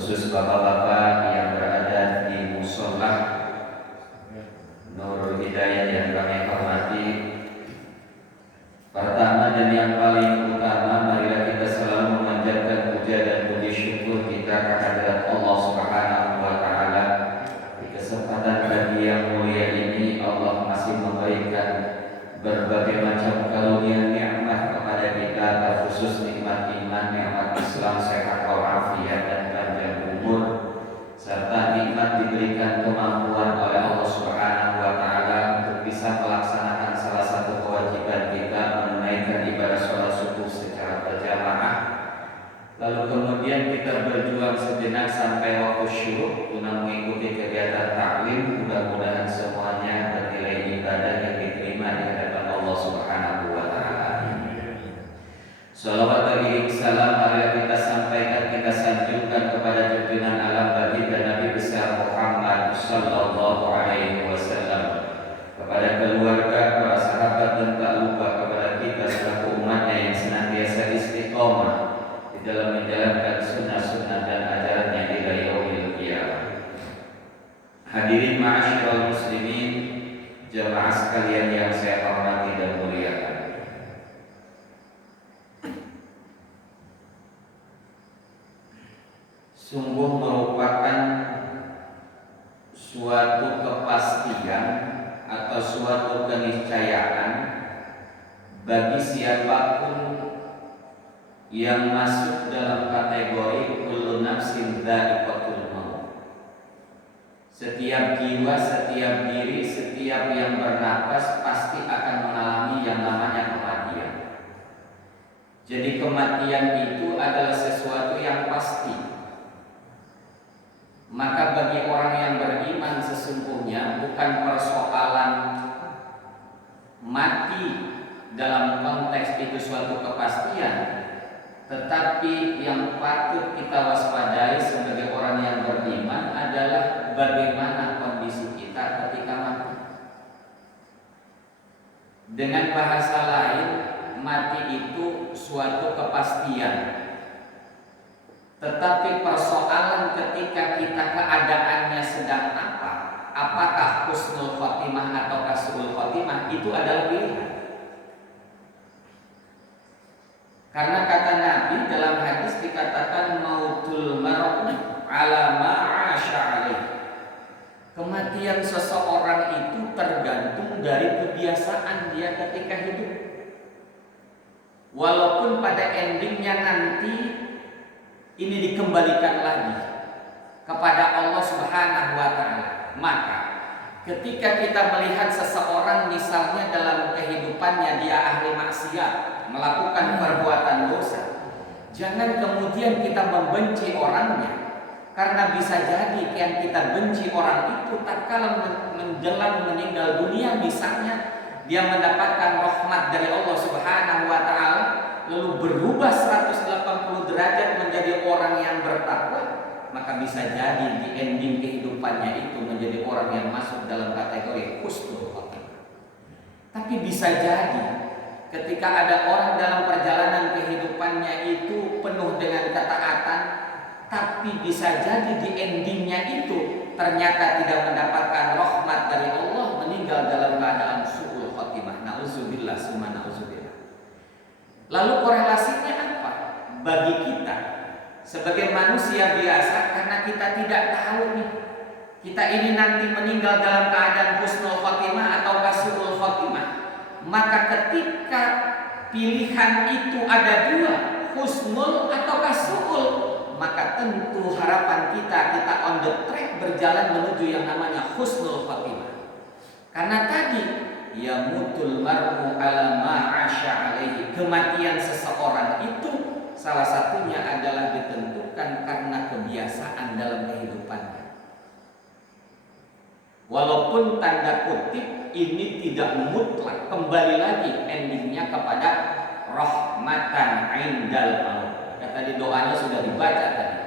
terkhusus bapak-bapak yang berada di musola Nurul Hidayah yang kami hormati. Pertama dan yang paling utama, marilah kita selalu memanjatkan puja dan puji syukur kita kehadirat Allah Subhanahu wa Ta'ala. Di kesempatan pagi yang mulia ini, Allah masih memberikan berbagai macam karunia nikmat kepada kita, terkhusus nikmat iman, nikmat Islam, sehat walafiat dan panjang umur, serta nikmat diberikan kemampuan oleh Allah Subhanahu wa Ta'ala untuk bisa melaksanakan salah satu kewajiban kita, menunaikan ibadah sholat subuh secara berjamaah. Lalu kemudian kita berjuang sejenak sampai waktu syuruk guna mengikuti kegiatan taklim. Mudah-mudahan semuanya bernilai ibadah yang diterima di hadapan Allah Subhanahu wa Ta'ala. Salawat bagi salam marilah kita sampaikan, kita sanjungkan kepada junjungan alam baginda Nabi besar Muhammad sallallahu alaihi wasallam, kepada keluarga, para sahabat, dan tak lupa kepada kita selaku umatnya yang senantiasa istiqomah di dalam menjalankan sunnah-sunnah dan ajarannya ila yaumil qiyamah. Hadirin ma'asyiral muslimin, jamaah sekalian yang saya hormati dan muliakan. Sungguh merupakan suatu kepastian atau suatu keniscayaan bagi siapapun yang masuk dalam kategori kullu nafsin dha'iqatul maut. Setiap jiwa, setiap diri, setiap yang bernapas pasti akan mengalami yang namanya kematian. Jadi kematian itu adalah sesuatu yang pasti. Maka bagi orang yang beriman sesungguhnya bukan persoalan mati dalam konteks itu suatu kepastian, tetapi yang patut kita waspadai sebagai orang yang beriman adalah bagaimana kondisi kita ketika mati. Dengan bahasa lain, mati itu suatu kepastian. Tetapi persoalan ketika kita keadaannya sedang apa, apakah husnul khotimah atau su'ul khotimah, itu adalah pilihan. Karena kata Nabi dalam hadis dikatakan mautul mar'i ala ma'asya alaih. Kematian seseorang itu tergantung dari kebiasaan dia ketika hidup. Walaupun pada endingnya nanti ini dikembalikan lagi kepada Allah Subhanahu wa Ta'ala. Maka ketika kita melihat seseorang misalnya dalam kehidupannya dia ahli maksiat, melakukan perbuatan dosa, jangan kemudian kita membenci orangnya, karena bisa jadi yang kita benci orang itu tatkala menjelang meninggal dunia misalnya dia mendapatkan rahmat dari Allah Subhanahu wa Ta'ala, lalu berubah 180 derajat menjadi orang yang bertakwa, maka bisa jadi di ending kehidupannya itu menjadi orang yang masuk dalam kategori husnul khotimah. Tapi bisa jadi ketika ada orang dalam perjalanan kehidupannya itu penuh dengan ketaatan, tapi bisa jadi di endingnya itu ternyata tidak mendapatkan rahmat dari Allah, meninggal dalam keadaan su'ul khotimah. Nauzubillah summa nauzubillah. Lalu korelasinya apa bagi kita sebagai manusia biasa? Karena kita tidak tahu nih, kita ini nanti meninggal dalam keadaan husnul khotimah atau su'ul khotimah. Maka ketika pilihan itu ada dua, husnul atau su'ul, maka tentu harapan kita on the track berjalan menuju yang namanya husnul khotimah. Karena tadi yamutul mar'u ala ma'asya alaihi, kematian seseorang itu salah satunya adalah ditentukan karena kebiasaan dalam kehidupannya. Walaupun tanda kutip ini tidak mutlak, kembali lagi endingnya kepada rahmatan indal maut. Ya, tadi doanya sudah dibaca tadi.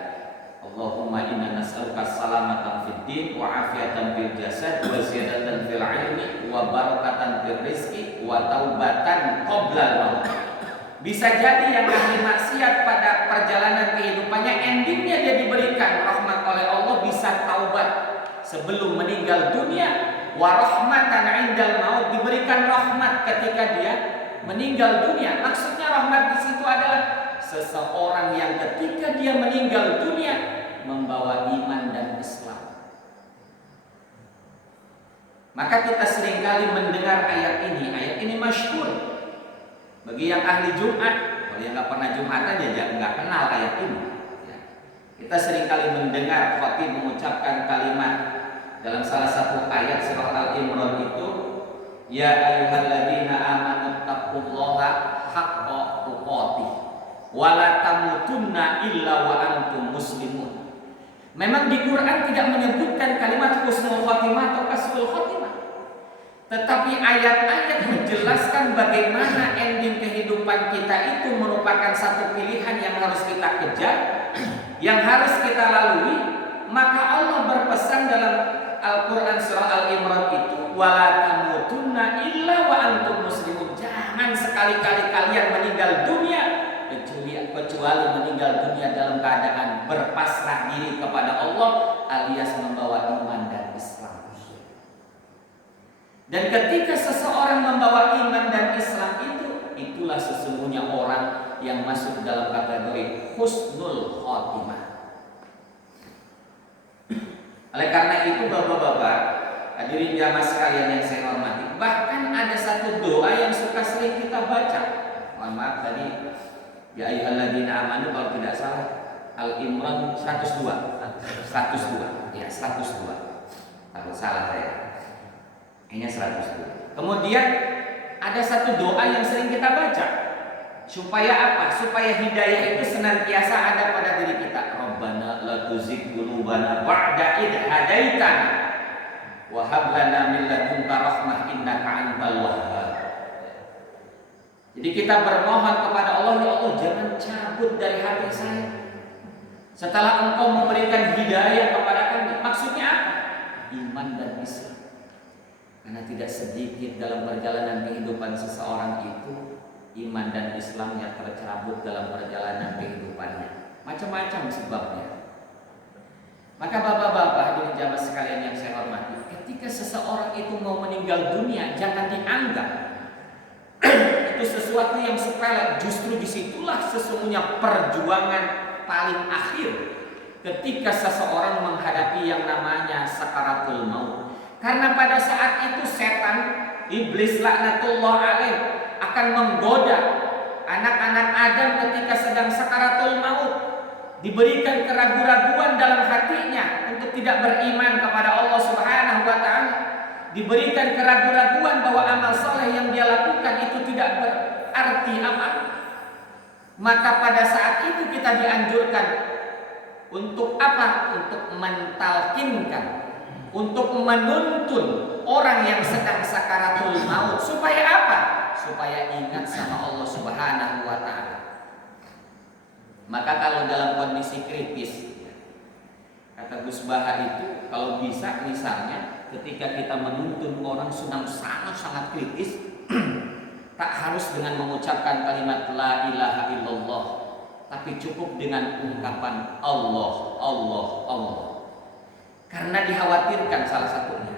Allahumma inna nas'aluka salamatan fid din wa afiatan fil jasad wa ziyadatan fil ilmi wa barakatan fil rizqi wa taubatan qabla al-maut. Bisa jadi yang ahli maksiat pada perjalanan kehidupannya endingnya dia diberikan sebelum meninggal dunia, wa rahmatan indal maut, diberikan rahmat ketika dia meninggal dunia. Maksudnya rahmat di situ adalah seseorang yang ketika dia meninggal dunia membawa iman dan Islam. Maka kita seringkali mendengar ayat ini masyhur bagi yang ahli Jumat. Kalau yang nggak pernah Jumatan ya nggak kenal ayat ini. Ya. Kita seringkali mendengar khatib mengucapkan kalimat dalam salah satu ayat surah Al-Imran itu, ya ayyuhalladzina amanu taqullaha haqqa tuqatih wa la tamutunna illa wa antum muslimun. Memang di Quran tidak menyebutkan kalimat husnul khotimah atau kasbul khotimah, tetapi ayat-ayat menjelaskan bagaimana ending kehidupan kita itu merupakan satu pilihan yang harus kita kejar, yang harus kita lalui. Maka Allah berpesan dalam Al-Quran surah Al-Imran itu, wala tamutunna illa wa antum muslimun. Jangan sekali-kali kalian meninggal dunia kecuali meninggal dunia dalam keadaan berpasrah diri kepada Allah alias membawa iman dan Islam. Dan ketika seseorang membawa iman dan Islam itulah sesungguhnya orang yang masuk dalam kategori husnul khotimah. Oleh karena itu bapak-bapak, hadirin jamaah sekalian yang saya hormati, bahkan ada satu doa yang suka sering kita baca. Mohon maaf tadi, ya ayyuhalladzina amanu, kalau tidak salah Al-Imran 102. Ya 102. Kalau salah saya. Ini 102. Kemudian ada satu doa yang sering kita baca. Supaya apa? Supaya hidayah itu senantiasa ada pada diri kita. Rabbana la tuzigh qulubana ba'da idh hadaitana wa hab lana min ladunka rahmah innaka antal wahhab. Jadi kita bermohon kepada Allah, ya Allah jangan cabut dari hati saya setelah Engkau memberikan hidayah kepada kami. Maksudnya apa? Iman dan Islam. Karena tidak sedikit dalam perjalanan kehidupan seseorang itu iman dan Islamnya tercerabut dalam perjalanan kehidupannya. Macam-macam sebabnya. Maka bapak-bapak hadirin jamaah sekalian yang saya hormati, ketika seseorang itu mau meninggal dunia, jangan dianggap itu sesuatu yang sepele. Justru disitulah sesungguhnya perjuangan paling akhir ketika seseorang menghadapi yang namanya sakaratul maut. Karena pada saat itu setan, iblis laknatullah alaih, akan menggoda anak-anak Adam ketika sedang sakaratul maut, diberikan keraguan-raguan dalam hatinya untuk tidak beriman kepada Allah Subhanahu wa taala, diberikan keraguan-raguan bahwa amal soleh yang dia lakukan itu tidak berarti apa. Maka pada saat itu kita dianjurkan untuk apa? Untuk mentalkinkan, untuk menuntun orang yang sedang sakaratul maut supaya apa? Supaya ingat sama Allah Subhanahu wa taala. Maka kalau dalam kondisi kritis, kata Gus Baha itu, kalau bisa misalnya ketika kita menuntun orang sedang sangat kritis, tak harus dengan mengucapkan kalimat la ilaha illallah, tapi cukup dengan ungkapan Allah, Allah, Allah. Karena dikhawatirkan salah satunya,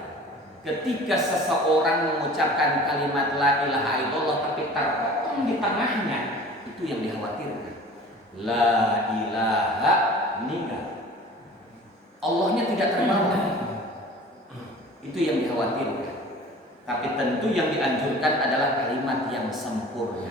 ketika seseorang mengucapkan kalimat la ilaha illallah tapi terpotong di tengahnya, itu yang dikhawatirkan. La ilaha meninggal, Allahnya tidak terbawa. Itu yang dikhawatirkan. Tapi tentu yang dianjurkan adalah kalimat yang sempurna.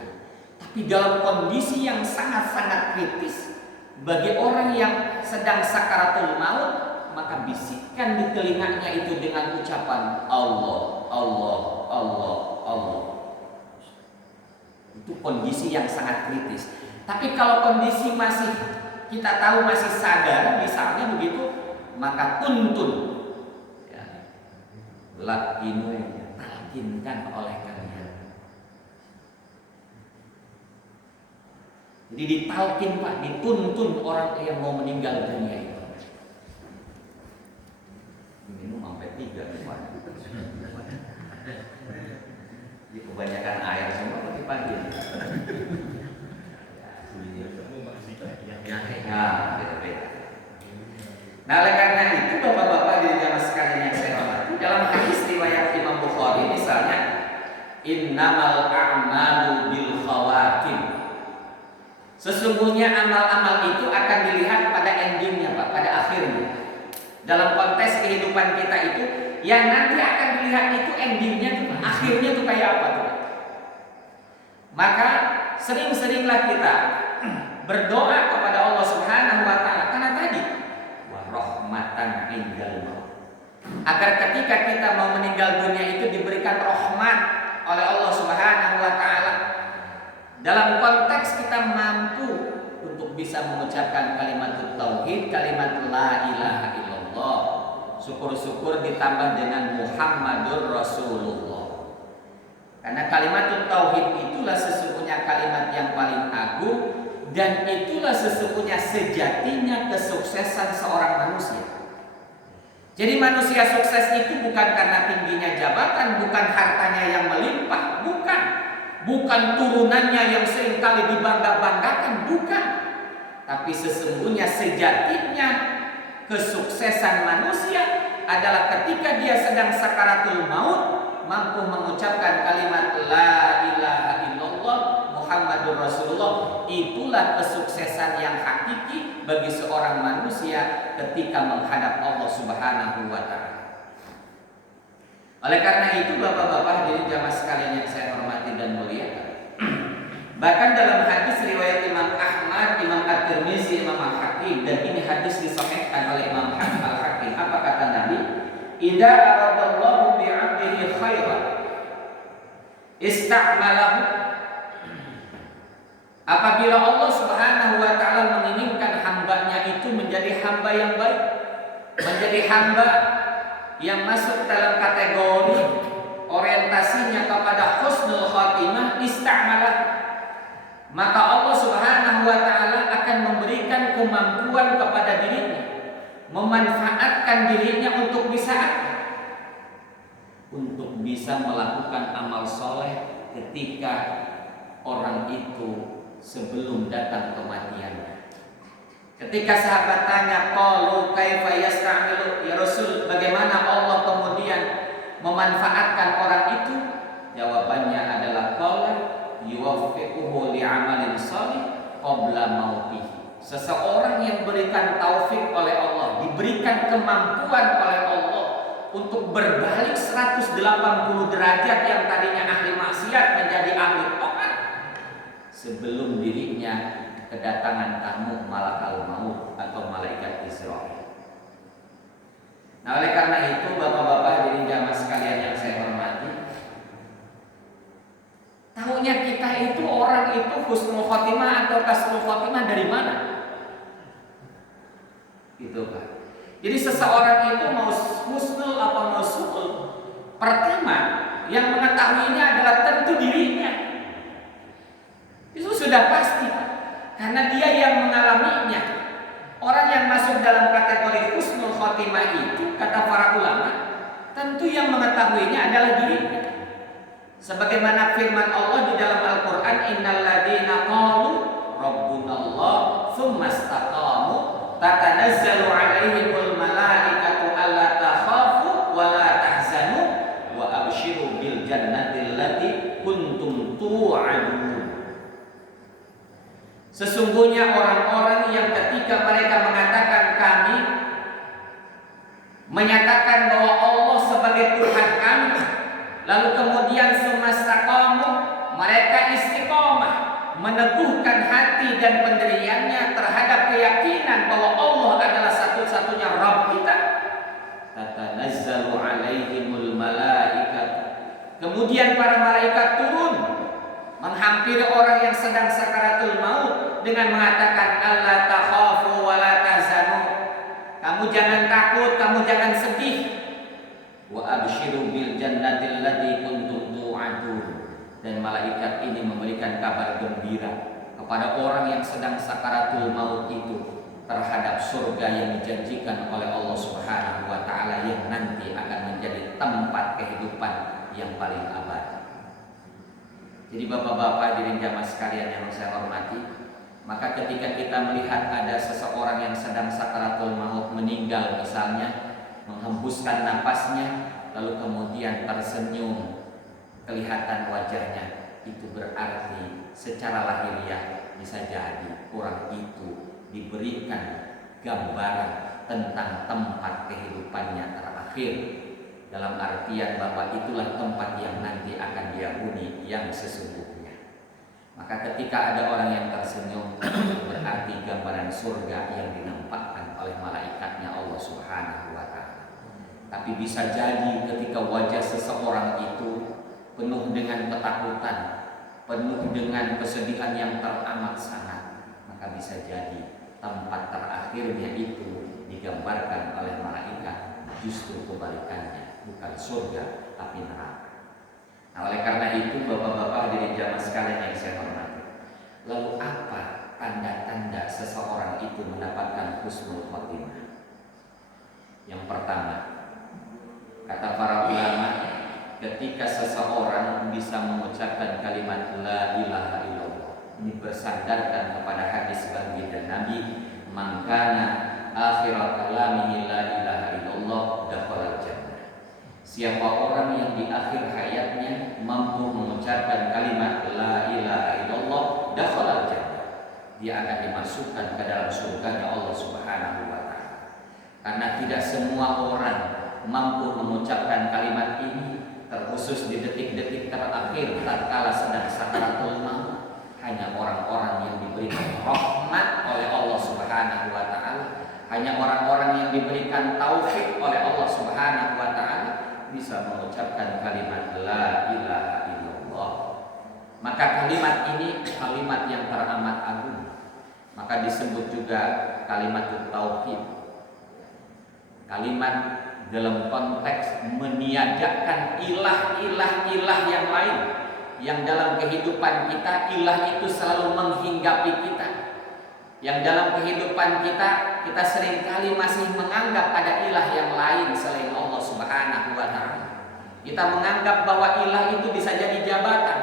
Tapi dalam kondisi yang sangat-sangat kritis, bagi orang yang sedang sakaratul maut, maka bisikkan di telinganya itu dengan ucapan Allah, Allah, Allah, Allah. Itu kondisi yang sangat kritis. Tapi kalau kondisi masih kita tahu masih sadar, misalnya begitu, maka tuntun, ya, lakinu, talkinkan oleh kalian. Jadi ditalkin Pak, dituntun orang yang mau meninggal dunia itu. Minum sampai 3 Jadi kebanyakan air semua pagi-pagi. Nah, beda-beda. Nah, oleh karena itu bapak-bapak di jamaah sekalian innamal a'malu bil khawatim. Sesungguhnya amal-amal itu akan dilihat pada endingnya, Pak, pada akhirnya. Dalam konteks kehidupan kita itu, yang nanti akan dilihat itu endingnya tuh, akhirnya tuh kayak apa tuh. Maka sering-seringlah kita berdoa kepada Allah Subhanahu wa taala karena tadi wa rahmatan indal maut. Agar ketika kita mau meninggal dunia itu diberikan rahmat oleh Allah Subhanahu wa taala. Dalam konteks kita mampu untuk bisa mengucapkan kalimat tauhid, kalimat la ilaha illallah. Syukur-syukur ditambah dengan Muhammadur Rasulullah. Karena kalimat tauhid itulah sesungguhnya kalimat yang paling agung dan itulah sesungguhnya sejatinya kesuksesan seorang manusia. Jadi manusia sukses itu bukan karena tingginya jabatan, bukan hartanya yang melimpah, bukan turunannya yang seringkali dibangga-banggakan, bukan. Tapi sesungguhnya sejatinya kesuksesan manusia adalah ketika dia sedang sakaratul maut mampu mengucapkan kalimat la ilaha illallah Muhammadur Rasulullah. Itulah kesuksesan yang hakiki bagi seorang manusia ketika menghadap Allah Subhanahu wa taala. Oleh karena itu Bapak-bapak hadirin jamaah sekalian yang saya hormati dan muliakan, bahkan dalam hadis riwayat Imam Ahmad, Imam At-Tirmizi, Imam Al-Hakim, dan ini hadis disahihkan oleh Imam Al-Hakim, apa kata Nabi? Idza aradallahu bi'abdihi khairan ista'malahu. Apabila Allah Subhanahu wa taala menginginkan hambanya itu menjadi hamba yang baik, menjadi hamba yang masuk dalam kategori orientasinya kepada husnul khatimah, ista'malah, maka Allah Subhanahu wa taala akan memberikan kemampuan kepada dirinya, memanfaatkan dirinya untuk bisa melakukan amal soleh ketika orang itu sebelum datang kematiannya. Ketika sahabat tanya, qalu kaifa yasta'milu ya Rasul, bagaimana Allah kemudian memanfaatkan orang itu? Jawabannya adalah qala yuwaffiquhu li'amalin shalih qabla mautihi. Seseorang yang berikan taufik oleh Allah, diberikan kemampuan oleh Allah untuk berbalik 180 derajat yang tadinya ahli maksiat menjadi ahli taat sebelum dirinya kedatangan tamu malakal maut atau malaikat Israil. Nah, oleh karena itu Bapak-bapak hadirin jamaah sekalian yang saya hormati, tahunya kita itu orang itu husnul khotimah atau kasrul khotimah dari mana? Gitu kan. Jadi seseorang itu mau husnul atau mau su'ul, pertama yang mengetahuinya adalah tentu dirinya. Itu sudah pasti, karena dia yang mengalaminya. Orang yang masuk dalam kategori husnul khotimah itu, kata para ulama, tentu yang mengetahuinya adalah dirinya. Sebagaimana firman Allah di dalam Al-Quran, innal ladzina qalu rabbunallah tsumma istaqamu tatanazzalu alaihimul malaikatu alla takhafu wa la tahzanu wa abshiru bil jannati allati kuntum tu'adun. Sesungguhnya orang-orang yang ketika mereka mengatakan kami menyatakan bahwa Allah sebagai Tuhan kami, lalu kemudian sumastaqamu, mereka istiqomah meneguhkan hati dan pendiriannya terhadap keyakinan bahwa Allah adalah satu-satunya Rabb kita, tatanazzalu alaihimul malaikat, kemudian para malaikat turun menghampiri orang yang sedang sakaratul maut dengan mengatakan alla takhafu wa la tahzanu, kamu jangan takut, kamu jangan sedih, wa abshiru bil jannati allati kuntum tu'adun, dan malaikat ini memberikan kabar gembira kepada orang yang sedang sakaratul maut itu terhadap surga yang dijanjikan oleh Allah Subhanahu wa taala yang nanti akan menjadi tempat kehidupan yang paling abadi. Jadi Bapak-bapak hadirin jamaah sekalian yang saya hormati, maka ketika kita melihat ada seseorang yang sedang sakaratul maut meninggal misalnya, menghembuskan napasnya, lalu kemudian tersenyum kelihatan wajahnya, itu berarti secara lahiriah bisa jadi orang itu diberikan gambaran tentang tempat kehidupannya terakhir, dalam artian bahwa itulah tempat yang nanti akan dia huni yang sesungguhnya. Maka ketika ada orang yang tersenyum, berarti gambaran surga yang dinampakkan oleh malaikatnya Allah Subhanahu wa Ta'ala. Tapi bisa jadi ketika wajah seseorang itu penuh dengan ketakutan, penuh dengan kesedihan yang teramat sangat, maka bisa jadi tempat terakhirnya itu digambarkan oleh malaikat justru kebalikannya, bukan surga tapi neraka. Nah, oleh karena itu bapak-bapak hadirin jamaah sekalian yang saya hormati, lalu apa tanda-tanda seseorang itu mendapatkan husnul khotimah? Yang pertama, kata para ulama, ketika seseorang bisa mengucapkan kalimat la ilaha illallah, ini bersandarkan kepada hadis baginda Nabi, "Mangkana akhirat kalamihi la ilaha illallah dakhala jannah." Siapa orang yang di akhir hayatnya mampu mengucapkan kalimat la ilaha illallah dakhala jannah, dia akan dimasukkan ke dalam surganya Allah Subhanahu wa Ta'ala. Karena tidak semua orang mampu mengucapkan kalimat ini, terkhusus di detik-detik terakhir tatkala sedang sakaratul maut. Hanya orang-orang yang diberikan rahmat oleh Allah Subhanahu wa Ta'ala, hanya orang-orang yang diberikan taufik oleh Allah Subhanahu wa Ta'ala bisa mengucapkan kalimat la ilaha illallah. Maka kalimat ini kalimat yang teramat agung, maka disebut juga kalimat tauhid. Kalimat dalam konteks meniadakan ilah yang lain, yang dalam kehidupan kita ilah itu selalu menghinggapi kita, yang dalam kehidupan kita seringkali masih menganggap ada ilah yang lain selain Allah Subhanahu wa Ta'ala. Kita menganggap bahwa ilah itu bisa jadi jabatan,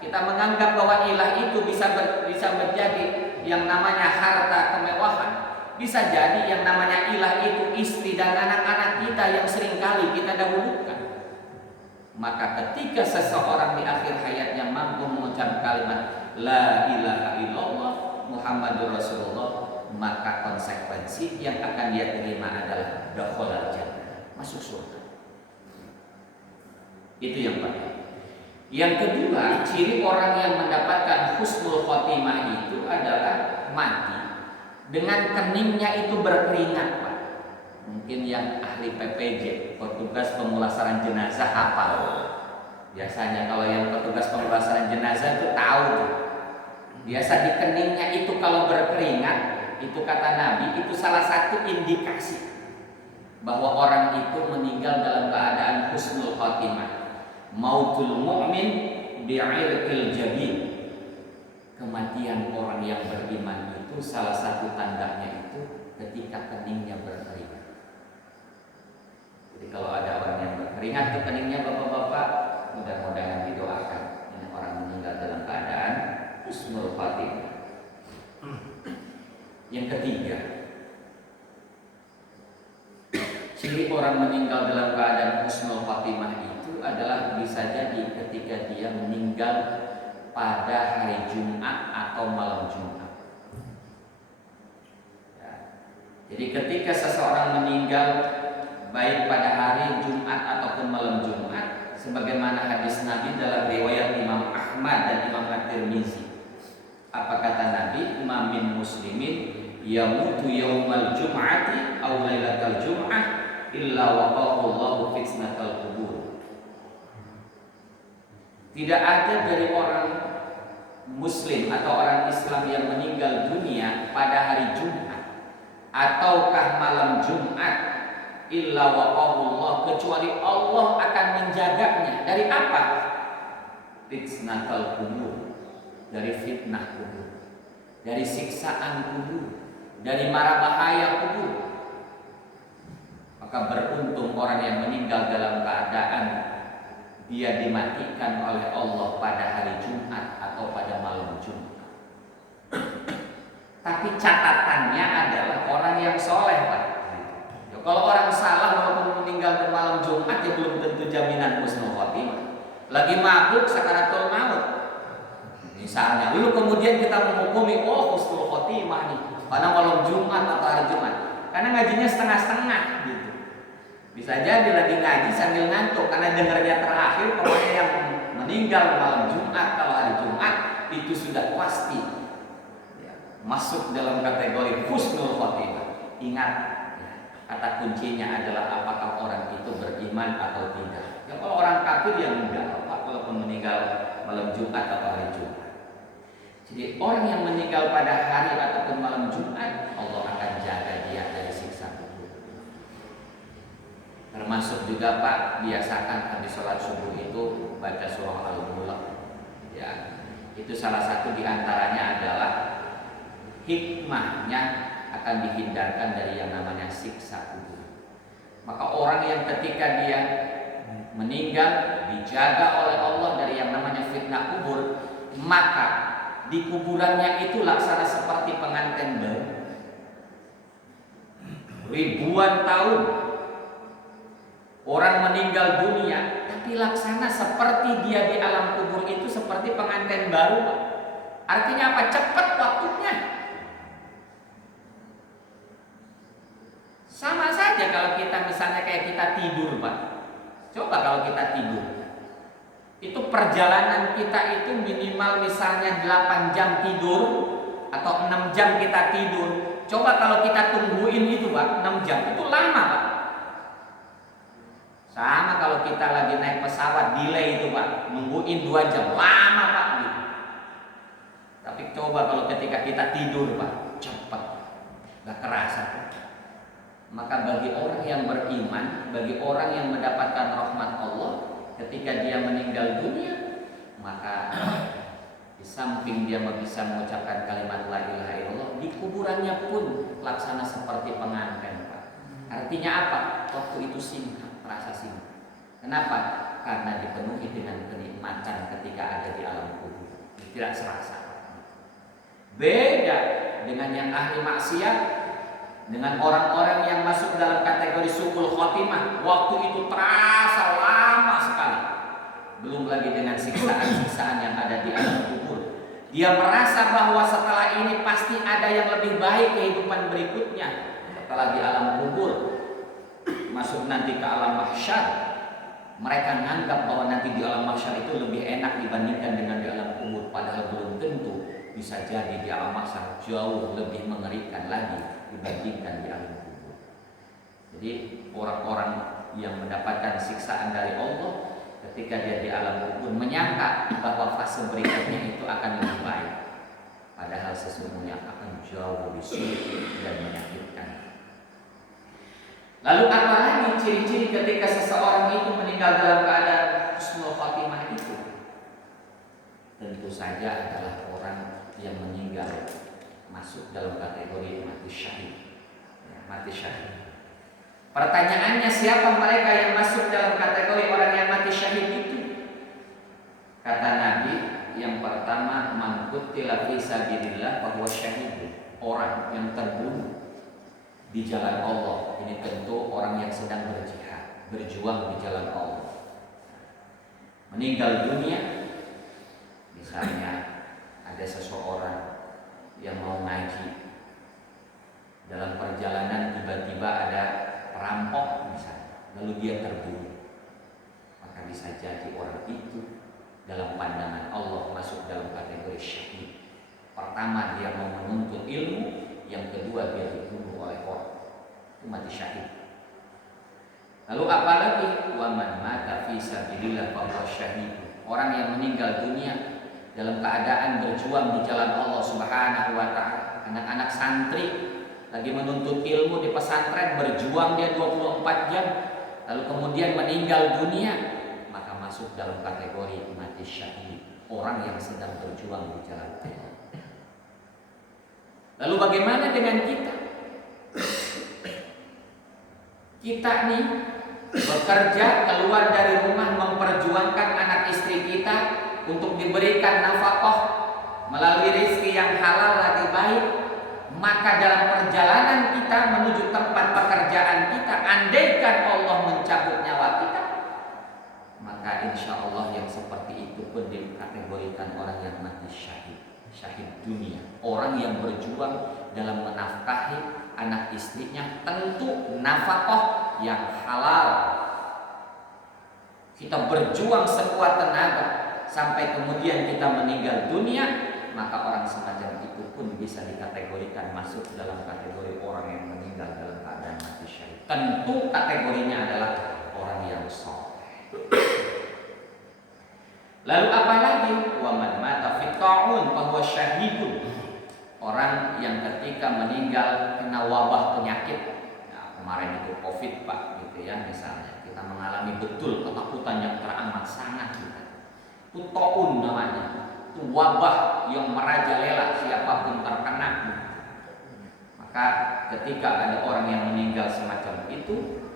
kita menganggap bahwa ilah itu bisa menjadi yang namanya harta kemewahan, bisa jadi yang namanya ilah itu istri dan anak-anak kita yang seringkali kita dahulukan. Maka ketika seseorang di akhir hayatnya mampu mengucap kalimat la ilaha illallah Muhammadur Rasulullah, maka konsekuensi yang akan dia terima adalah dakhalal jannah, masuk surga. Itu yang pertama. Yang kedua, ciri orang yang mendapatkan husnul khotimah itu adalah mati dengan keningnya itu berkeringat, Pak. Mungkin yang ahli PPJ, petugas pemulasaran jenazah, hafal. Biasanya kalau yang petugas pemulasaran jenazah itu tahu. Biasa di keningnya itu kalau berkeringat, itu kata Nabi, itu salah satu indikasi bahwa orang itu meninggal dalam keadaan husnul khotimah. Mautul mu'min bi'irqil jabin. Kematian orang yang beriman itu salah satu tandanya itu ketika keningnya berkeringat. Jadi kalau ada orang yang berkeringat ke keningnya, bapak-bapak, mudah-mudahan didoakan ini orang meninggal dalam keadaan husnul khotimah. Yang ketiga, ciri orang meninggal dalam keadaan husnul khotimah itu adalah bisa jadi ketika dia meninggal pada hari Jumat atau malam Jumat. Ya. Jadi ketika seseorang meninggal baik pada hari Jumat ataupun malam Jumat, sebagaimana hadis Nabi dalam riwayat Imam Ahmad dan Imam At-Tirmizi, apa kata Nabi? "Ma min muslimin yamutu yaumal jum'ati aw lailatal jum'ah illa waqahu Allahu fitnatal qubur." Tidak ada dari orang muslim atau orang Islam yang meninggal dunia pada hari Jumat ataukah malam Jumat illa waqahu Allah, kecuali Allah akan menjaganya dari apa? Fitnatal qubur, dari fitnah kubur, dari siksaan kubur, dari mara bahaya kubur. Maka beruntung orang yang meninggal dalam keadaan dia dimatikan oleh Allah pada hari Jumat atau pada malam Jumat. Tapi catatannya adalah orang yang soleh, Pak. Ya, kalau orang salah walaupun meninggal di malam Jumat, ya belum tentu jaminan husnul khotimah. lagi mabuk sakaratul maut misalnya, lalu kemudian kita menghukumi husnul khotimah nih pada malam Jumat atau hari Jumat, karena ngajinya setengah-setengah gitu. Bisa jadi lagi ngaji sambil ngantuk karena dengarnya terakhir pokoknya yang meninggal malam Jumat kalau hari Jumat itu sudah pasti ya, masuk dalam kategori husnul khotimah. Ingat ya, kata kuncinya adalah apakah orang itu beriman atau tidak. Ya, kalau orang kafir ya enggak apa walaupun meninggal malam Jumat atau hari Jumat. Jadi orang yang meninggal pada hari ataupun malam Jumat, Allah akan jaga dia dari siksa kubur. Termasuk juga Pak, biasakan habis sholat subuh itu baca surah Al-Mulk. Ya, itu salah satu diantaranya adalah hikmahnya akan dihindarkan dari yang namanya siksa kubur. Maka orang yang ketika dia meninggal dijaga oleh Allah dari yang namanya fitnah kubur, maka di kuburannya itu laksana seperti pengantin baru. Ribuan tahun orang meninggal dunia, tapi laksana seperti dia di alam kubur itu seperti pengantin baru. Artinya apa? Cepat waktunya. Sama saja kalau kita misalnya kayak kita tidur, Pak. Coba kalau kita tidur, itu perjalanan kita itu minimal misalnya 8 jam tidur atau 6 jam kita tidur. Coba kalau kita tungguin itu Pak, 6 jam itu lama Pak. Sama kalau kita lagi naik pesawat delay itu Pak, nungguin 2 jam, lama Pak gitu. Tapi coba kalau ketika kita tidur Pak, cepat, gak kerasa Pak. Maka bagi orang yang beriman, bagi orang yang mendapatkan rahmat Allah, ketika dia meninggal dunia, maka di samping dia bisa mengucapkan kalimat la ilaha illallah, di kuburannya pun laksana seperti pengantin Pak. Artinya apa? Waktu itu singkat, terasa singkat. Kenapa? Karena dipenuhi dengan kenikmatan ketika ada di alam kubur, tidak serasa. Beda dengan yang ahli maksiat, dengan orang-orang yang masuk dalam kategori su'ul khotimah, waktu itu terasa lama sekali. Belum lagi dengan siksaan-siksaan yang ada di alam kubur. Dia merasa bahwa setelah ini pasti ada yang lebih baik kehidupan berikutnya. Setelah di alam kubur, masuk nanti ke alam mahsyar, mereka menganggap bahwa nanti di alam mahsyar itu lebih enak dibandingkan dengan di alam kubur. Padahal belum tentu. Bisa jadi di alam mahsyar jauh lebih mengerikan lagi dibandingkan di alam kubur. Jadi orang-orang yang mendapatkan siksaan dari Allah ketika dia di alam kubur menyangka bahwa fase berikutnya itu akan lebih baik, padahal sesungguhnya akan jauh lebih sulit dan menyakitkan. Lalu apa lagi ciri-ciri ketika seseorang itu meninggal dalam keadaan husnul khotimah itu? Tentu saja adalah orang yang meninggal masuk dalam kategori mati syahid. Ya, mati syahid. Pertanyaannya, siapa mereka yang masuk dalam kategori orang yang mati syahid itu? Kata Nabi, yang pertama, man qutila fi sabilillah fa huwa syahid. Orang yang terbunuh di jalan Allah. Ini tentu orang yang sedang berjihad, berjuang di jalan Allah. Meninggal dunia, misalnya ada seseorang yang mau ngaji, dalam perjalanan tiba-tiba ada perampok misalnya, lalu dia terbunuh, maka bisa jadi orang itu dalam pandangan Allah masuk dalam kategori syahid. Pertama, dia mau menuntut ilmu, yang kedua dia dibunuh oleh orang, itu mati syahid. Lalu apalagi wa man mata fi sabilillah fa huwa syahid. Orang yang meninggal dunia dalam keadaan berjuang di jalan Allah Subhanahu wa taala. Anak-anak santri lagi menuntut ilmu di pesantren, berjuang dia 24 jam, lalu kemudian meninggal dunia, maka masuk dalam kategori mati syahid, orang yang sedang berjuang di jalan Allah. Lalu bagaimana dengan kita? Kita nih bekerja, keluar dari rumah, memperjuangkan anak istri kita untuk diberikan nafkah melalui rezeki yang halal lagi baik. Maka dalam perjalanan kita menuju tempat pekerjaan kita, andaikan Allah mencabut nyawa kita, maka maka insya Allah yang seperti itu pun dikategorikan orang yang mati syahid. Syahid dunia, orang yang berjuang dalam menafkahi anak istrinya, tentu nafkah yang halal. Kita berjuang sekuat tenaga sampai kemudian kita meninggal dunia, maka orang semacam itu pun bisa dikategorikan masuk dalam kategori orang yang meninggal dalam keadaan mati syahid. Tentu kategorinya adalah orang yang saleh. Lalu apa lagi? Wa man mata fi ta'un fa huwa syahidun. Orang yang ketika meninggal kena wabah penyakit. Nah, kemarin itu Covid, Pak, gitu ya misalnya. Kita mengalami betul ketakutan yang teramat sangat kita. Itu ta'un namanya. Itu wabah yang merajalela siapapun terkena. Maka ketika ada orang yang meninggal semacam itu,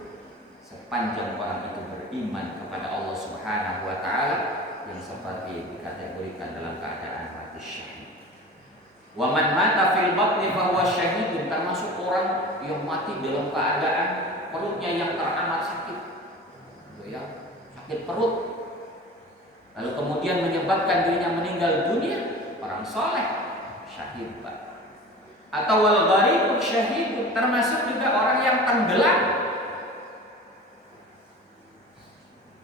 sepanjang orang itu beriman kepada Allah Subhanahu wa taala, yang seperti dikategorikan dalam keadaan mati syahid. Wa man mata fil batni fa huwa syahidun, termasuk orang yang mati dalam keadaan perutnya yang teramat sakit. Gitu ya, sakit perut. Lalu kemudian menyebabkan dirinya meninggal dunia, orang soleh, syahid, Pak. Atau wal ghariqu syahidun, termasuk juga orang yang tenggelam.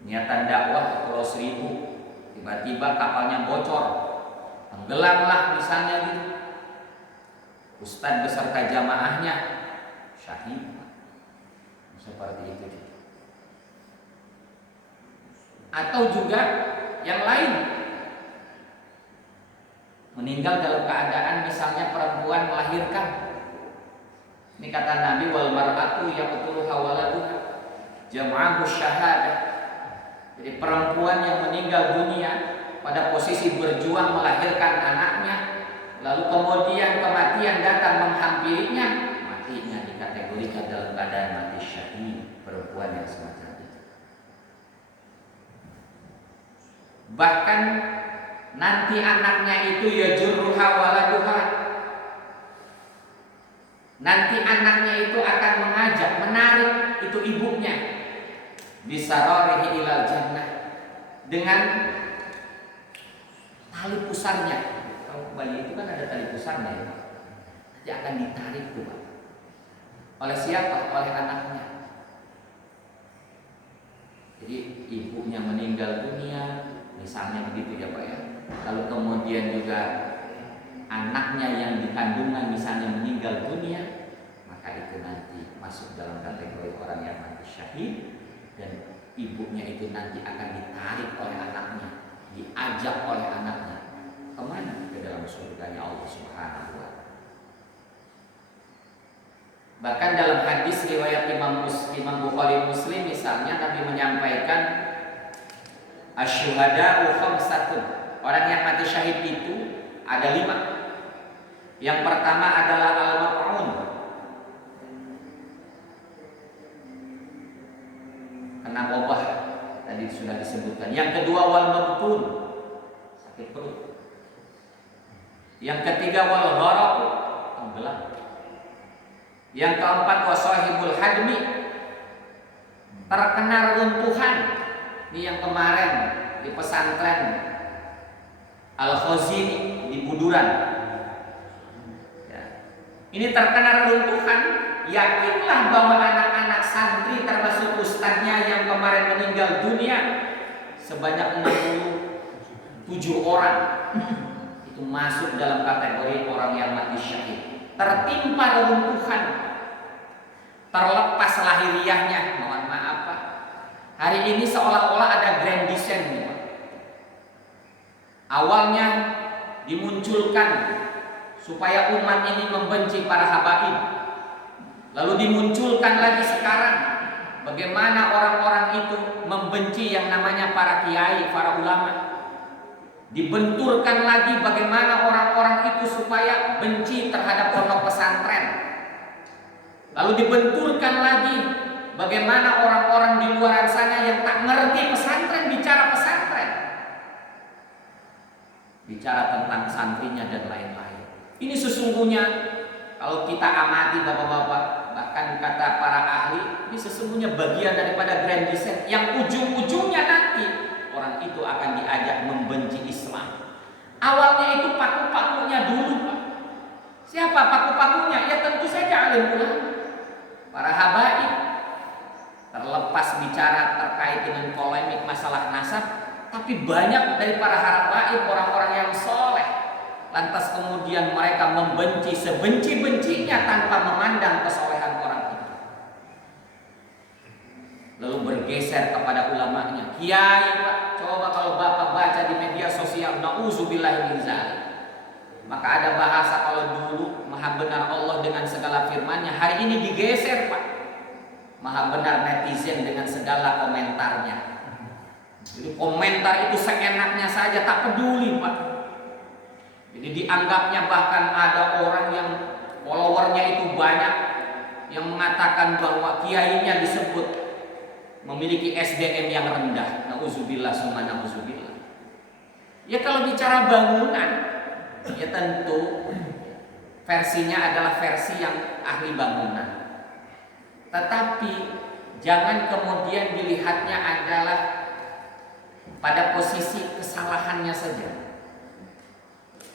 Niatan dakwah ke Pulau Seribu, tiba-tiba kapalnya bocor, tenggelamlah misalnya gitu. Ustadz beserta jamaahnya syahid, seperti itu. Atau juga yang lain, meninggal dalam keadaan misalnya perempuan melahirkan. Ini kata Nabi, wal mar'atu yaqtuluha waladuha jam'ahu syahadah. Jadi perempuan yang meninggal dunia pada posisi berjuang melahirkan anaknya, lalu kemudian kematian datang menghampirinya, matinya dikategorikan dalam keadaan mati syahid, perempuan yang semacam itu. Bahkan nanti anaknya itu yajurruha waladuha, nanti anaknya itu akan mengajak, menarik itu ibunya, bisararihi ilal jannah, dengan tali pusarnya. Kalau bayi itu kan ada tali pusarnya ya, nanti akan ditarik tuh, Pak. Oleh siapa? Oleh anaknya. Jadi ibunya meninggal dunia, misalnya begitu ya Pak ya. Lalu kemudian juga anaknya yang dikandungan misalnya meninggal dunia, maka itu nanti masuk dalam kategori orang yang mati syahid. Dan ibunya itu nanti akan ditarik oleh anaknya, diajak oleh anaknya kemana? Ke dalam surganya Allah Subhanahu wa ta'ala. Bahkan dalam hadis riwayat Imam Bukhari Muslim misalnya, Nabi menyampaikan asyuhada'u khamsatun, orang yang mati syahid itu ada 5. Yang pertama adalah al-mat'un, kena wabah, tadi sudah disebutkan. Yang kedua wal mabtun, sakit perut. Yang ketiga wal gharaq, tenggelam. Yang keempat wasahibul hadmi, terkena runtuhan. Ini yang kemarin di pesantren Al-Khazini di Buduran ya. Ini terkena runtuhan. Yakinlah bahwa anak-anak santri termasuk ustadznya yang kemarin meninggal dunia sebanyak 67 orang itu masuk dalam kategori orang yang mati syahid, tertimpa runtuhan, terlepas lahiriahnya. Mohon maaf Pak, hari ini seolah-olah ada grand design nih, Pak. Awalnya dimunculkan supaya umat ini membenci para habaib, lalu dimunculkan lagi sekarang bagaimana orang-orang itu membenci yang namanya para kiai, para ulama. Dibenturkan lagi bagaimana orang-orang itu supaya benci terhadap pondok pesantren. Lalu dibenturkan lagi bagaimana orang-orang di luar sana yang tak ngerti pesantren bicara pesantren, bicara tentang santrinya dan lain-lain. Ini sesungguhnya kalau kita amati bapak-bapak, bahkan kata para ahli, ini sesungguhnya bagian daripada grand design yang ujung-ujungnya nanti akan diajak membenci Islam. Awalnya itu paku-pakunya dulu, Pak. Siapa paku-pakunya? Ya tentu saja alim ulama, para habaib. Terlepas bicara terkait dengan polemik masalah nasab, tapi banyak dari para habaib orang-orang yang soleh. Lantas kemudian mereka membenci sebenci-bencinya tanpa memandang kesolehan orang itu. Lalu bergeser kepada ulamanya. Kiai, Pak, coba kalau Bapak baca di media sosial, na'udzubillahi min dzalik. Maka ada bahasa kalau dulu maha benar Allah dengan segala firman-Nya, hari ini digeser, Pak. Maha benar netizen dengan segala komentarnya. Jadi komentar itu seenaknya saja, tak peduli, Pak. Jadi dianggapnya bahkan ada orang yang followernya itu banyak yang mengatakan bahwa kiainya disebut memiliki SDM yang rendah. Nauzubillah summa nauzubillah. Ya kalau bicara bangunan, ya tentu versinya adalah versi yang ahli bangunan. Tetapi jangan kemudian dilihatnya adalah pada posisi kesalahannya saja.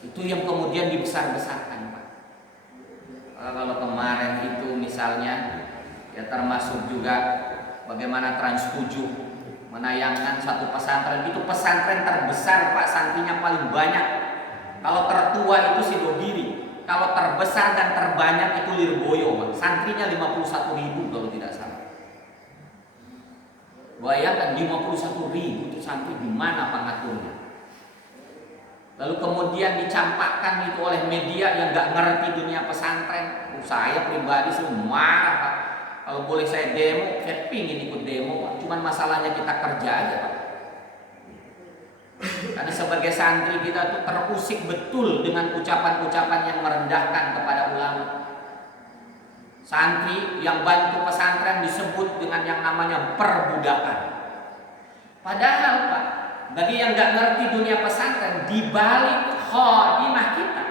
Itu yang kemudian dibesar-besarkan, Pak. Kalau kemarin itu misalnya, ya termasuk juga bagaimana Trans 7 menayangkan satu pesantren. Itu pesantren terbesar, Pak, santrinya paling banyak. Kalau tertua itu Sidodiri, kalau terbesar dan terbanyak itu Lirboyo, Pak. Santrinya 51.000 kalau tidak salah. Bayangkan 51.000 itu santri, di mana pengaturnya? Lalu kemudian dicampakkan itu oleh media yang gak ngerti dunia pesantren. Saya pribadi marah, Pak. Kalau boleh saya demo, saya pingin ikut demo, Pak. Cuman masalahnya kita kerja aja, Pak. Karena sebagai santri kita tuh terusik betul dengan ucapan-ucapan yang merendahkan kepada ulama. Santri yang bantu pesantren disebut dengan yang namanya perbudakan. Padahal, Pak, bagi yang gak ngerti dunia pesantren, di balik khodimah kita,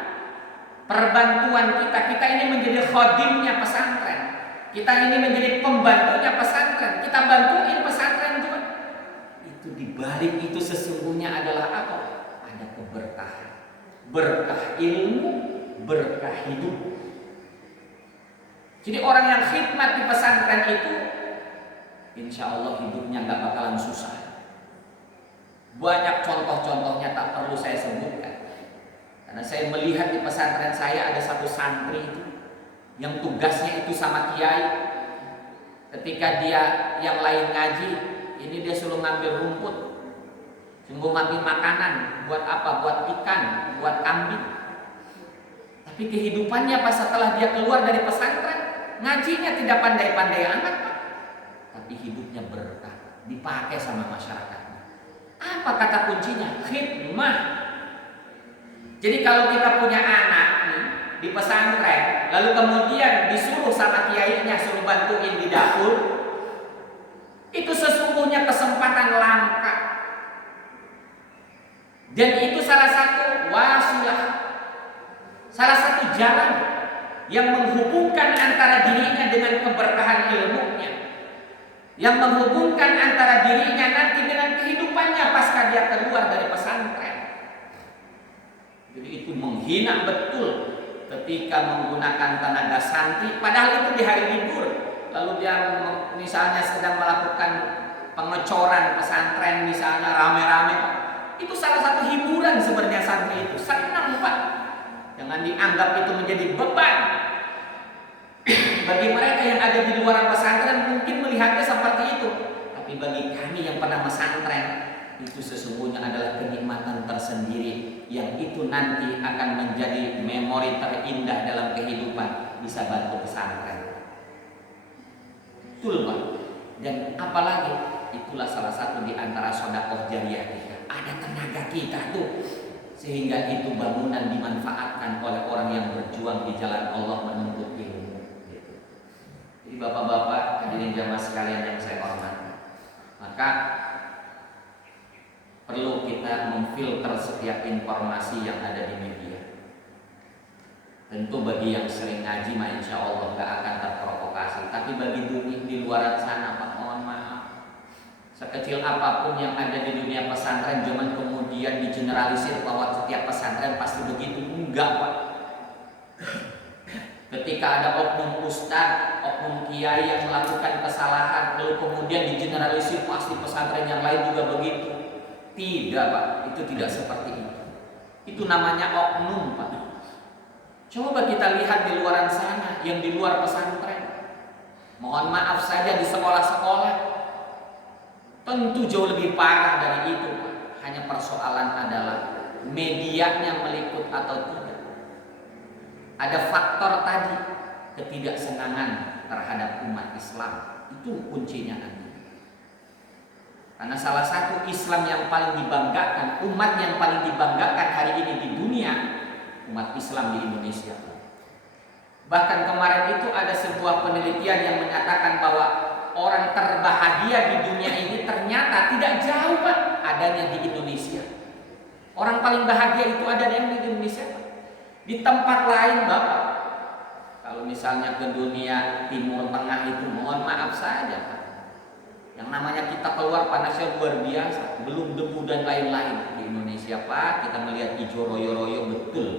perbantuan kita ini menjadi khodimnya pesantren. Kita ini menjadi pembantunya pesantren. Kita bantuin pesantren juga. Itu di balik itu sesungguhnya adalah apa? Ada keberkahan. Berkah ilmu, berkah hidup. Jadi orang yang khidmat di pesantren itu, insya Allah hidupnya gak bakalan susah. Banyak contoh-contohnya tak perlu saya sebutkan. Karena saya melihat di pesantren saya ada satu santri itu yang tugasnya itu sama kiai. Ketika dia yang lain ngaji, ini dia suruh ngambil rumput, suruh ngambil makanan. Buat apa? Buat ikan, buat kambing. Tapi kehidupannya pas setelah dia keluar dari pesantren, ngajinya tidak pandai-pandai amat, Pak. Tapi hidupnya berkah, dipakai sama masyarakat. Apa kata kuncinya? Khidmah. Jadi kalau kita punya anak nih di pesantren, lalu kemudian disuruh sama kiainya suruh bantuin di dapur, itu sesungguhnya kesempatan langka. Dan itu salah satu wasilah, salah satu jalan yang menghubungkan antara dirinya dengan keberkahan ilmunya, yang menghubungkan antara dirinya nanti dengan kehidupannya pasca dia keluar dari pesantren. Jadi itu menghina betul ketika menggunakan tenaga santri, padahal itu di hari libur. Lalu dia misalnya sedang melakukan pengecoran pesantren misalnya rame-rame, Pak. Itu salah satu hiburan sebenarnya santri itu. Senang, Pak. Jangan dianggap itu menjadi beban. Bagi mereka yang ada di luar pesantren mungkin melihatnya seperti itu, tapi bagi kami yang pernah pesantren, itu sesungguhnya adalah kenikmatan tersendiri yang itu nanti akan menjadi memori terindah dalam kehidupan, bisa bantu pesantren. Betul, Pak. Dan apalagi itulah salah satu di antara sedekah jariyah kita. Ada tenaga kita tuh, sehingga itu bangunan dimanfaatkan oleh orang yang berjuang di jalan Allah menuntut ilmu. Jadi bapak-bapak, hadirin jamaah sekalian yang saya hormati, maka perlu kita memfilter setiap informasi yang ada di media. Tentu bagi yang sering ngaji, mah insya Allah gak akan terprovokasi. Tapi bagi dunia di luar sana, Pak, mohon maaf, sekecil sekecil apapun yang ada di dunia pesantren jangan kemudian digeneralisir bahwa setiap pesantren pasti begitu. Enggak, Pak. Ketika ada oknum ustaz, oknum kiai yang melakukan kesalahan lalu kemudian digeneralisir pasti pesantren yang lain juga begitu. Tidak, Pak. Itu tidak seperti itu. Itu namanya oknum, Pak. Coba kita lihat di luar sana, yang di luar pesantren. Mohon maaf saja di sekolah-sekolah tentu jauh lebih parah dari itu, Pak. Hanya persoalan adalah medianya meliput atau tidak. Ada faktor tadi, ketidaksenangan terhadap umat Islam. Itu kuncinya nanti. Karena salah satu Islam yang paling dibanggakan, umat yang paling dibanggakan hari ini di dunia, umat Islam di Indonesia. Bahkan kemarin itu ada sebuah penelitian yang menyatakan bahwa orang terbahagia di dunia ini ternyata tidak jauh, Pak, adanya di Indonesia. Orang paling bahagia itu ada di Indonesia, Pak. Di tempat lain, Bapak, kalau misalnya ke dunia Timur Tengah itu mohon maaf saja, Pak. Yang namanya kita keluar panasnya luar biasa, belum debu dan lain-lain. Di Indonesia, Pak, kita melihat hijau royo-royo betul.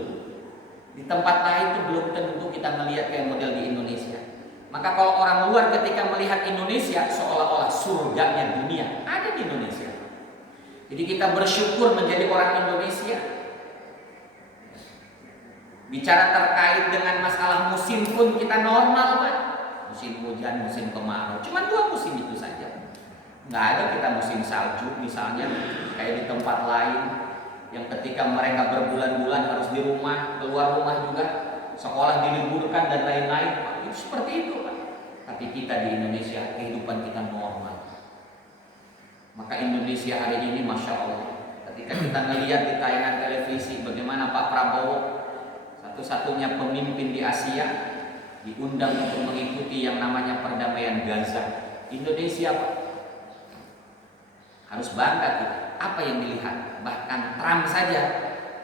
Di tempat lain itu belum tentu kita melihat kayak model di Indonesia. Maka kalau orang luar ketika melihat Indonesia seolah-olah surganya dunia ada di Indonesia. Jadi kita bersyukur menjadi orang Indonesia. Bicara terkait dengan masalah musim pun kita normal, Pak. Musim hujan, musim kemarau. Cuma 2 musim itu saja. Nggak ada kita musim salju misalnya kayak di tempat lain yang ketika mereka berbulan-bulan harus di rumah, keluar rumah juga, sekolah diliburkan dan lain-lain. Itu seperti itu, Pak. Tapi kita di Indonesia kehidupan kita normal. Maka Indonesia hari ini Masya Allah, ketika kita melihat di tayangan televisi bagaimana Pak Prabowo, satu-satunya pemimpin di Asia, diundang untuk mengikuti yang namanya perdamaian Gaza. Indonesia, Pak, harus bangga kita. Apa yang dilihat? Bahkan Trump saja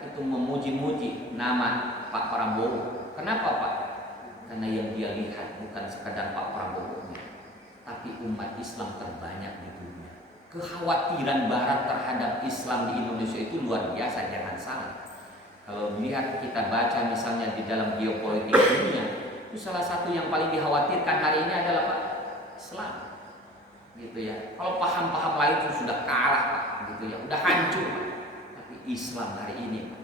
itu memuji-muji nama Pak Prabowo. Kenapa, Pak? Karena yang dia lihat bukan sekadar Pak Prabowo, tapi umat Islam terbanyak di dunia. Kekhawatiran Barat terhadap Islam di Indonesia itu luar biasa, jangan salah. Kalau melihat kita baca misalnya di dalam geopolitik dunia, itu salah satu yang paling dikhawatirkan hari ini adalah Pak, Islam. Gitu ya. Kalau paham-paham lain itu sudah kalah, Pak, gitu ya, udah hancur, Pak. Tapi Islam hari ini, Pak,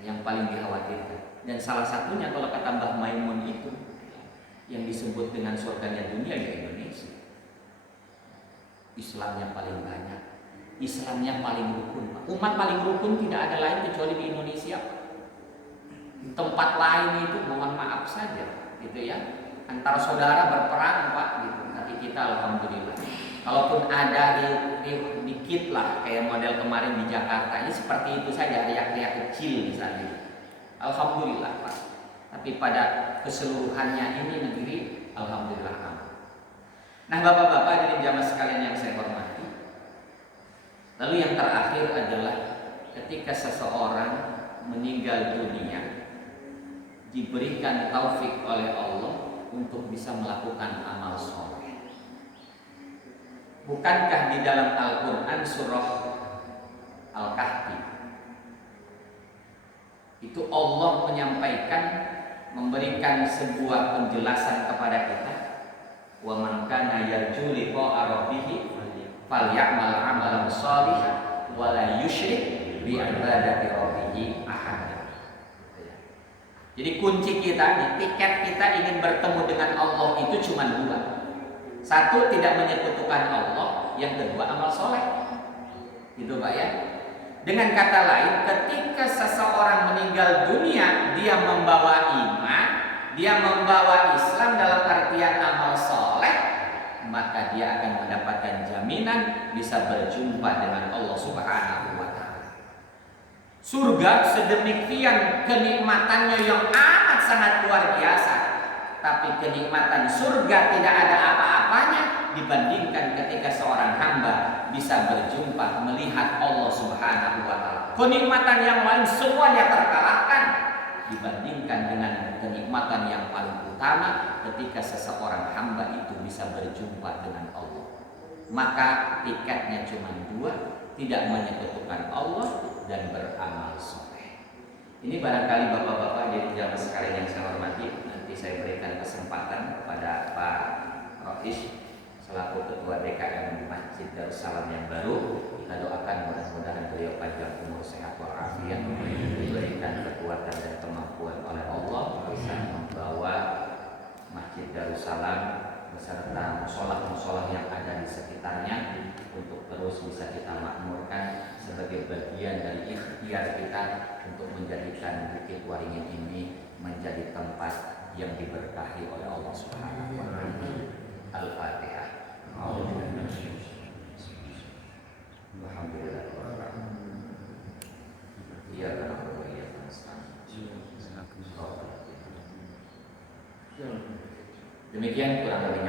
yang paling dikhawatirkan. Dan salah satunya kalau kata Mbah Maimun itu yang disebut dengan surganya dunia di Indonesia. Islamnya paling banyak, Islamnya paling rukun, Pak. Umat paling rukun tidak ada lain kecuali di Indonesia, Pak. Di tempat lain itu mohon maaf saja, gitu ya. Antar saudara berperang, Pak, gitu. Tapi kita alhamdulillah. Kalaupun ada dikit lah kayak model kemarin di Jakarta, ini seperti itu saja, riak-riak kecil misalnya. Alhamdulillah, Pak. Tapi pada keseluruhannya ini negeri alhamdulillah aman. Nah, Bapak-bapak dari jamaah sekalian yang saya hormati. Lalu yang terakhir adalah ketika seseorang meninggal dunia diberikan taufik oleh Allah untuk bisa melakukan amal soleh. Bukankah di dalam Al-Quran surah Al-Kahfi itu Allah menyampaikan, memberikan sebuah penjelasan kepada kita, wa man kana yarju liqa'a rabbih falyamal 'amalan shalihan wa la yusyrik bi ibadati rabbih ahada. Jadi kunci kita nih, tiket kita ingin bertemu dengan Allah itu cuma 2. Satu, tidak menyekutukan Allah, yang kedua amal soleh. Gitu, Pak, ya. Dengan kata lain, ketika seseorang meninggal dunia, dia membawa iman, dia membawa Islam dalam artian amal soleh, maka dia akan mendapatkan jaminan bisa berjumpa dengan Allah Subhanahu wa Ta'ala. Surga sedemikian kenikmatannya yang amat sangat luar biasa, tapi kenikmatan surga tidak ada apa-apanya dibandingkan ketika seorang hamba bisa berjumpa melihat Allah Subhanahu wa Ta'ala. Kenikmatan yang lain semuanya terkalahkan dibandingkan dengan kenikmatan yang paling utama ketika seseorang hamba itu bisa berjumpa dengan Allah. maka tiketnya cuma dua, tidak menyekutukan Allah dan beramal soleh. Ini barangkali bapak-bapak jadi jamaah sekalian yang saya hormati, nanti saya berikan kesempatan kepada Pak Rois selaku Ketua DKM Masjid Darussalam yang baru. Kita doakan mudah-mudahan beliau panjang umur, sehat walafiat, diberikan kekuatan dan kemampuan oleh Allah bisa membawa Masjid Darussalam beserta musola-musola yang ada di sekitarnya untuk terus bisa kita makmurkan sebagai bagian dari ikhtiar kita untuk menjadikan Bukit Waringin ini menjadi tempat yang diberkahi oleh Allah Subhanahu wa taala. Al-Fatihah. Alhamdulillah. Iya karena demikian kurang lebih